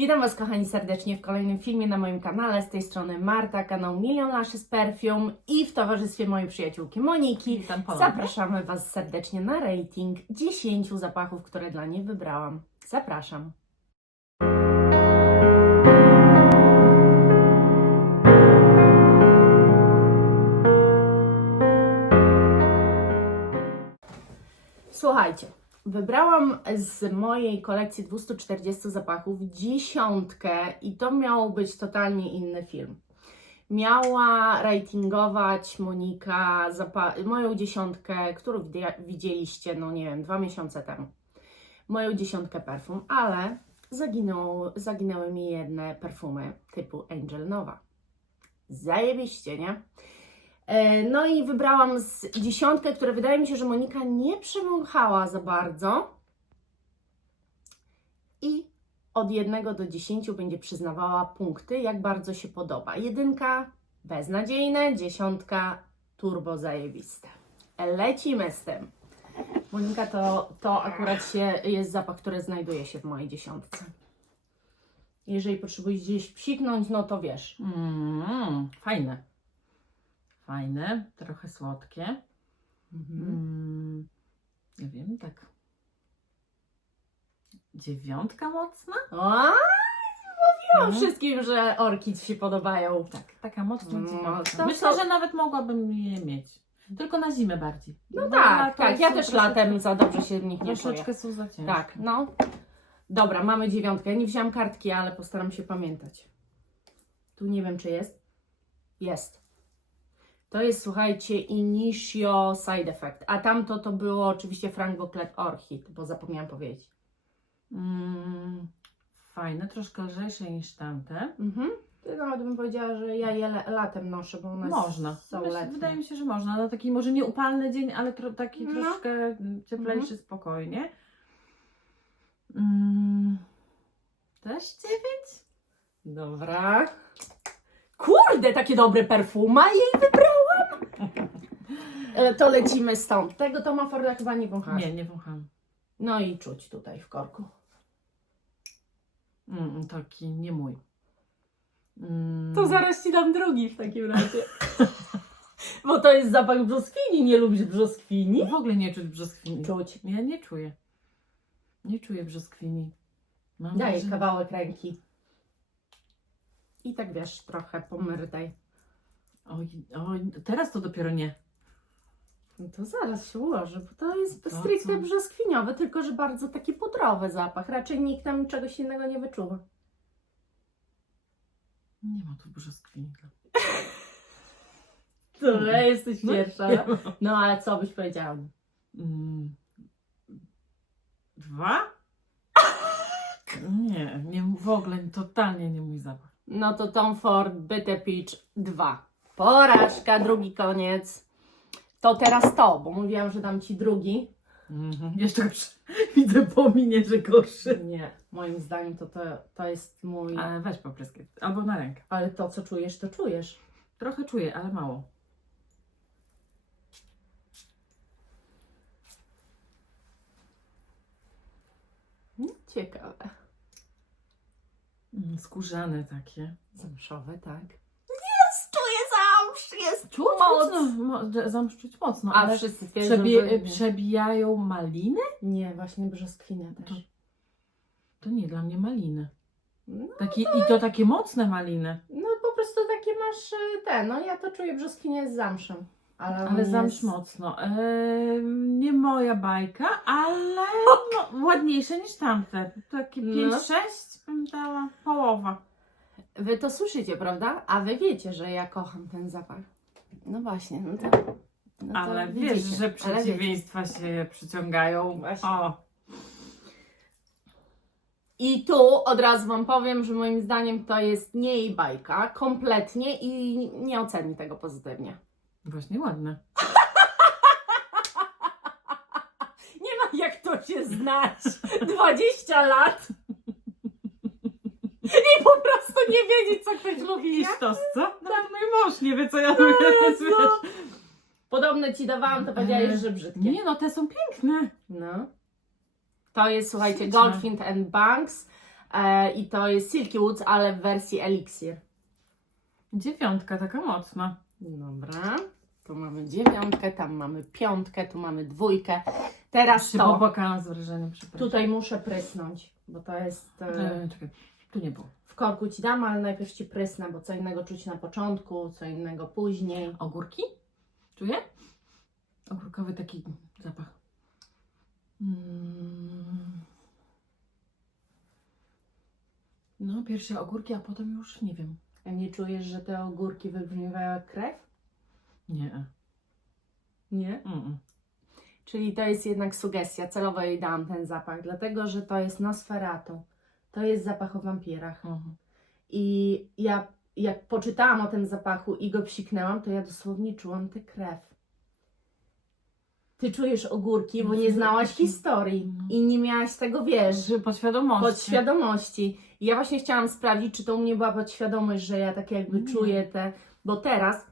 Witam Was kochani serdecznie w kolejnym filmie na moim kanale. Z tej strony Marta, kanał Milion Lashes Perfume i w towarzystwie mojej przyjaciółki Moniki zapraszamy Was serdecznie na rating 10 zapachów, które dla niej wybrałam. Zapraszam. Słuchajcie, wybrałam z mojej kolekcji 240 zapachów dziesiątkę i to miał być totalnie inny film. Miała ratingować Monika moją dziesiątkę, którą widzieliście, no nie wiem, dwa miesiące temu. Moją dziesiątkę perfum, ale zaginął, zaginęły mi jedne perfumy typu Angel Nova. Zajebiście, nie? E, No i wybrałam z dziesiątkę, które wydaje mi się, że Monika nie przewąchała za bardzo. I od jednego do dziesięciu będzie przyznawała punkty, jak bardzo się podoba. Jedynka beznadziejne, dziesiątka turbo zajebiste. Lecimy z tym. Monika, to, to akurat się, jest zapach, który znajduje się w mojej dziesiątce. Jeżeli potrzebujesz gdzieś psiknąć, no to wiesz. Mm, fajne. Fajne, trochę słodkie. Mm, nie wiem, tak. Dziewiątka mocna? Mówiłam Mhm. wszystkim, że orki Ci się podobają. Tak, taka mocna No, dziewiątka. to- Myślę, to- że nawet mogłabym je mieć. Tylko na zimę bardziej. No Bo tak, lato tak. Ja są też troszeczkę- latem za dobrze się w nich nie czuję. Troszeczkę są za ciężkie. Tak, no. Dobra, mamy dziewiątkę. Ja nie wziąłam kartki, ale postaram się pamiętać. Tu nie wiem, czy jest. Jest. To jest, słuchajcie, Initio Side Effect. A tamto to było oczywiście Frank Boclet Orchid, bo zapomniałam powiedzieć. Mm, fajne, troszkę lżejsze niż tamte. Mhm. Ty nawet bym powiedziała, że ja je le- latem noszę, bo one Można. są Myślę- letnie. Wydaje mi się, że można. Na taki może nie upalny dzień, ale tro, taki No. troszkę cieplejszy, Mhm. spokojnie. Mm, też dziewięć? Dobra. Kurde, takie dobre perfuma jej wybrałam. E, To lecimy stąd. Tego Toma Forda chyba nie wąchasz. Nie, nie wącham. No i czuć tutaj w korku. Mm, taki nie mój. Mm, To zaraz ci dam drugi w takim razie. Bo to jest zapach brzoskwini. Nie lubisz brzoskwini? W ogóle nie czuć brzoskwini. Czuć. Ja nie czuję. Nie czuję brzoskwini. Mam Daj wrażenie- kawałek ręki. I tak wiesz, trochę pomyrdaj. Oj, oj, teraz to dopiero nie. No to zaraz się ułoży, bo to jest To stricte co? brzoskwiniowy, tylko że bardzo taki pudrowy zapach. Raczej nikt tam czegoś innego nie wyczuwa. Nie ma tu brzoskwini. Dobra, jesteś No, pierwsza. nie ma. No ale co byś powiedziała? Mm, Dwa? Nie, nie, w ogóle totalnie nie mój zapach. No to Tom Ford Bitter Peach 2. Porażka, drugi koniec. To teraz to, bo mówiłam, że dam ci drugi. Mhm. Jeszcze przy... widzę po minie, że gorszy. Nie, moim zdaniem to, to, to jest mój. Ale weź popryskaj. Albo na rękę. Ale to, co czujesz, to czujesz. Trochę czuję, ale mało. No, Ciekawe. Mm, Skórzane takie. Zamszowe, tak. Jest, jest Czuć moc. mocno, mo- zamszczuć mocno, A ale wszyscy twierdzą, przebie, że... przebijają maliny? Nie, właśnie brzoskwinę też. To nie dla mnie maliny. No, Takie, I to takie mocne maliny. no po prostu takie masz y, te, no ja to czuję brzoskwinię z zamszem. Ale, on Ale jest- zamsz mocno. Ehm, nie moja bajka, ale no, ładniejsze niż tamte. Takie No. 5-6 bym dała połowa. Wy to słyszycie, prawda? A wy wiecie, że ja kocham ten zapach. No właśnie, no to. No to ale widzicie. wiesz, że Ale wiecie. przeciwieństwa się przyciągają. Właśnie. O, I tu od razu Wam powiem, że moim zdaniem to jest nie jej bajka, kompletnie i nie oceni tego pozytywnie. właśnie ładne. Nie ma jak to się znać. 20 lat. Nie wiedzieć, co ktoś lubi. I sztos, co? Nawet mój mąż nie wie, co ja lubię. więc Jezu. wiesz. Podobne ci dawałam, to powiedziałeś, że brzydkie. Nie no, te są piękne. No. To jest, słuchajcie, Śliczne. Goldfind and Banks. E, I to jest Silky Woods, ale w wersji Elixir. Dziewiątka, taka mocna. Dobra. Tu mamy dziewiątkę, tam mamy piątkę, tu mamy dwójkę. Teraz Się to. popłakałam z przepraszam. Tutaj muszę prysnąć, bo to jest. E, E, czekaj, tu nie było. W korku ci dam, ale najpierw ci prysnę, bo co innego czuć na początku, co innego później. Ogórki? Czuję? Ogórkowy taki zapach. Mm. No, pierwsze ogórki, a potem już nie wiem. A nie czujesz, że te ogórki wybrzmiewają jak krew? Nie. Nie. Mm. Czyli to jest jednak sugestia. Celowo jej dałam ten zapach, dlatego że to jest Nosferatu. To jest zapach o wampirach. Mhm. I ja, jak poczytałam o tym zapachu i go psiknęłam, to ja dosłownie czułam tę krew. Ty czujesz ogórki, bo nie znałaś historii Mhm. i nie miałaś tego, wiesz, Podświadomości. podświadomości. I ja właśnie chciałam sprawdzić, czy to u mnie była podświadomość, że ja tak jakby Nie. czuję te... Bo teraz,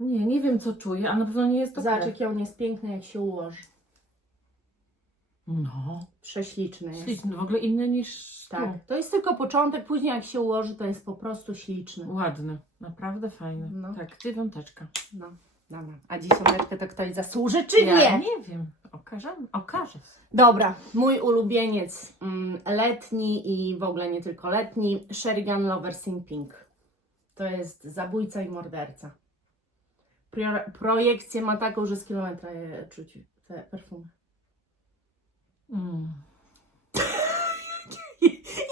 Nie, nie wiem co czuję, a na pewno nie jest to zobacz krew. jaki on jest piękny, jak się ułoży. No. Prześliczny jest. Śliczny, w ogóle inny niż Tak, to jest tylko początek, później jak się ułoży, to jest po prostu śliczny. Ładny, naprawdę fajny. No. Tak, dziewiąteczka. No, dobra. A dziesiąteczkę to ktoś zasłuży, czy ja nie? nie wiem. Okaże, okaże się. Dobra, mój ulubieniec mm, letni i w ogóle nie tylko letni, Sherigan Lovers in Pink. To jest zabójca i morderca. Pro, projekcję ma taką, że z kilometra je czuć te perfumy. Mm.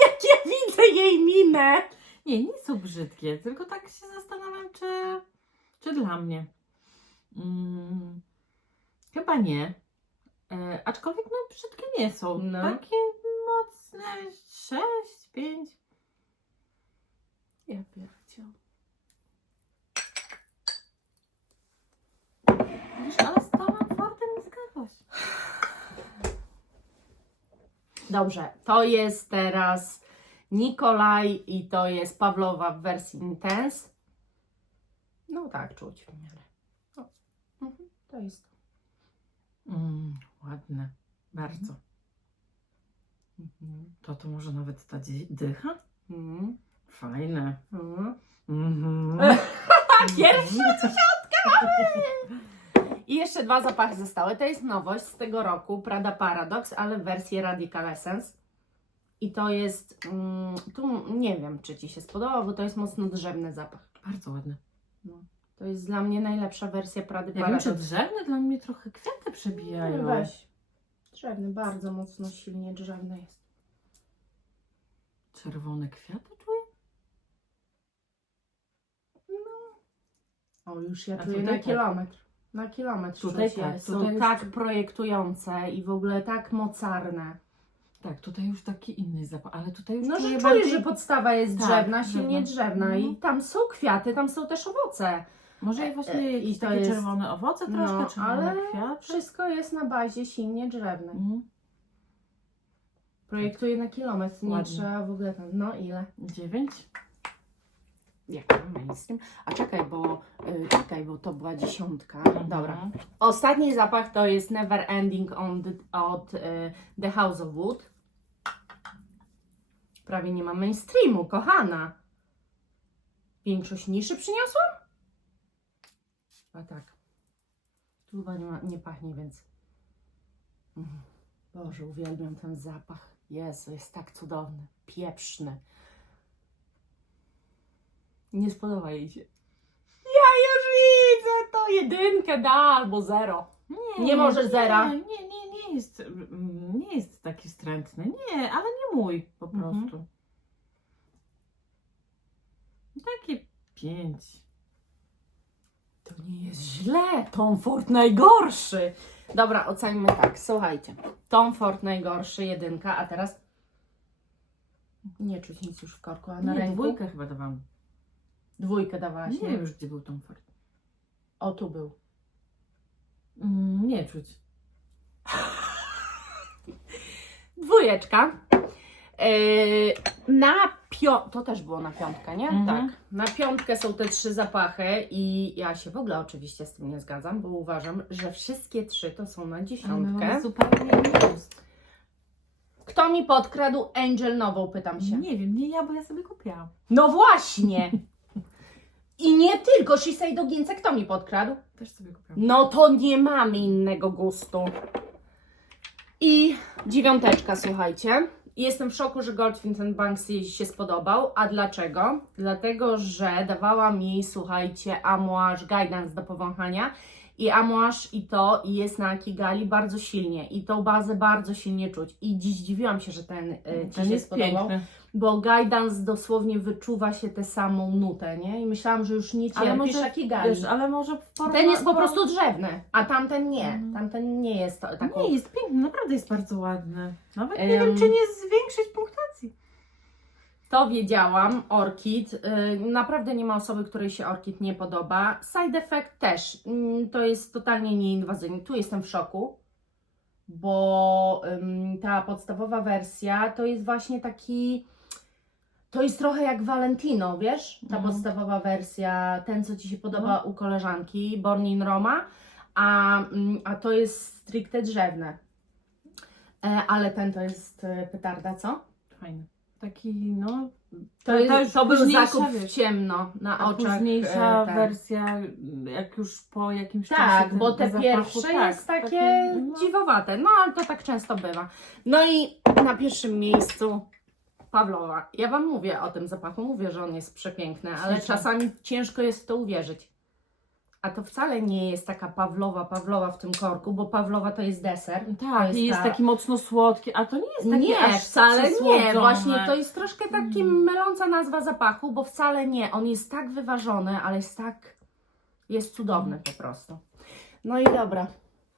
Jak ja widzę jej minę! Nie, nie są brzydkie, tylko tak się zastanawiam, czy, czy dla mnie. Mm, chyba nie. E, aczkolwiek no brzydkie nie są. No. Takie mocne 6, 5. Ja pierdział. Ale z Tomem Fordem nie zgadłaś. Dobrze, to jest teraz Nikolaj i to jest Pawlowa w wersji Intense. No tak, czuć w miarę. O, mhm, to jest to. Mm, ładne. Bardzo. Mhm. To to może nawet ta dycha? Mhm. Fajne. Mhm. Mhm. Pierwsza I jeszcze dwa zapachy zostały. To jest nowość z tego roku, Prada Paradox, ale w wersji Radical Essence. I to jest, mm, tu nie wiem, czy Ci się spodoba, bo to jest mocno drzewny zapach. Bardzo ładne. To jest dla mnie najlepsza wersja Prady Ja wiem, Paradox. czy drzewne dla mnie trochę kwiaty przebijają. No Weź. Drzewny, bardzo mocno, silnie drzewny jest. Czerwone kwiaty czuję? O, już ja A czuję tutaj na tak. kilometr. Na kilometr Tutaj tak, Są tutaj już- tak projektujące i w ogóle tak mocarne. Tak, tutaj już taki inny zapach, ale tutaj już No, że czuję czujesz, bardziej... że podstawa jest Tak, drzewna, silnie drzewna. drzewna i Mhm. tam są kwiaty, tam są też owoce. Może i właśnie E, e, jakieś i to takie jest- czerwone owoce troszkę, No, czerwone ale kwiaty. Wszystko jest na bazie silnie drzewnej. Mhm. Projektuję na kilometr, nie Ładnie. trzeba w ogóle tam, no ile? Dziewięć. Jak mainstream? A czekaj, bo y, czekaj, bo to była dziesiątka. Mhm. Dobra. Ostatni zapach to jest Never Ending on the, od y, The House of Wood. Prawie nie ma mainstreamu, kochana. Większość niszy przyniosłam? A tak. Tu chyba nie, ma, nie pachnie, więc. Mm. Boże, uwielbiam ten zapach. Jezu, jest tak cudowny, pieprzny. Nie spodoba jej się. Ja już widzę to jedynkę da albo zero. Nie, Nie możesz zera. Nie, nie, nie, jest, mm, nie jest taki wstrętny. Nie, ale nie mój po Mhm. prostu. Takie pięć. To nie jest źle. Tom Ford najgorszy. Dobra, ocenimy tak. Słuchajcie. Tom Ford najgorszy, jedynka, a teraz nie czuć nic już w korku, a na Nie, ręku dwójkę chyba dawałam. Dwójkę dawałaś, Nie nie? wiem już, gdzie był Tom Ford. O, tu był. Mm, nie czuć. Dwójeczka. Yy, na pio... To też było na piątkę, nie? Mhm. Tak. Na piątkę są te trzy zapachy i ja się w ogóle oczywiście z tym nie zgadzam, bo uważam, że wszystkie trzy to są na dziesiątkę. zupełnie inny gust. Kto mi podkradł Angel nową, pytam się. Nie wiem, nie ja, bo ja sobie kupiłam. No właśnie! I nie tylko Shisei do Gince, kto mi podkradł? Też sobie kupiłam. No to nie mamy innego gustu. I dziewiąteczka, słuchajcie. Jestem w szoku, że Goldfinch and Banksy się spodobał. A dlaczego? Dlatego, że dawałam jej, słuchajcie, amouage guidance do powąchania. I amouage i to jest na Kigali bardzo silnie. I tą bazę bardzo silnie czuć. I dziś dziwiłam się, że ten, y, Ci się jest spodobał piękny. Bo guidance dosłownie wyczuwa się tę samą nutę, nie? I myślałam, że już nie Ale cierpisz wiesz, ale może w porówna- Ten jest po prostu drzewny, a tamten nie. Mhm. Tamten nie jest to, taką... Nie, jest piękny, naprawdę jest bardzo ładny. Nawet nie Em. wiem, czy nie zwiększyć punktacji. To wiedziałam, Orchid. Yy, naprawdę nie ma osoby, której się Orchid nie podoba. Side effect też. Yy, to jest totalnie nieinwazyjny. Tu jestem w szoku, bo ym, ta podstawowa wersja to jest właśnie taki. To jest trochę jak Valentino, wiesz? Ta Mhm. podstawowa wersja, ten co Ci się podoba u koleżanki, Born in Roma, a, mm, a to jest stricte drzewne. E, ale ten to jest e, petarda, co? Fajny. Taki, no... To, jest, to był późniejsza, zakup w wiesz. ciemno, na A oczach. późniejsza e, ten. wersja, jak już po jakimś czasie... Tak, ten- bo te zapachu, pierwsze tak, jest takie no. dziwowate, no ale to tak często bywa. No i na pierwszym miejscu Pawlowa. Ja Wam mówię o tym zapachu, mówię, że on jest przepiękny, ale czasami ciężko jest w to uwierzyć. A to wcale nie jest taka Pawlowa, Pawlowa w tym korku, bo Pawlowa to jest deser. to Tak, jest i jest ta- taki mocno słodki, a to nie jest takie Nie, aż wcale nie. Właśnie to jest troszkę taki Mm. myląca nazwa zapachu, bo wcale nie. On jest tak wyważony, ale jest tak. Jest cudowny po prostu. No i dobra.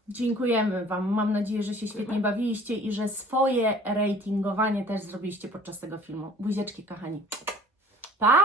Dziękujemy Wam. Mam nadzieję, że się świetnie bawiliście i że swoje ratingowanie też zrobiliście podczas tego filmu. Buzieczki, kochani. Pa!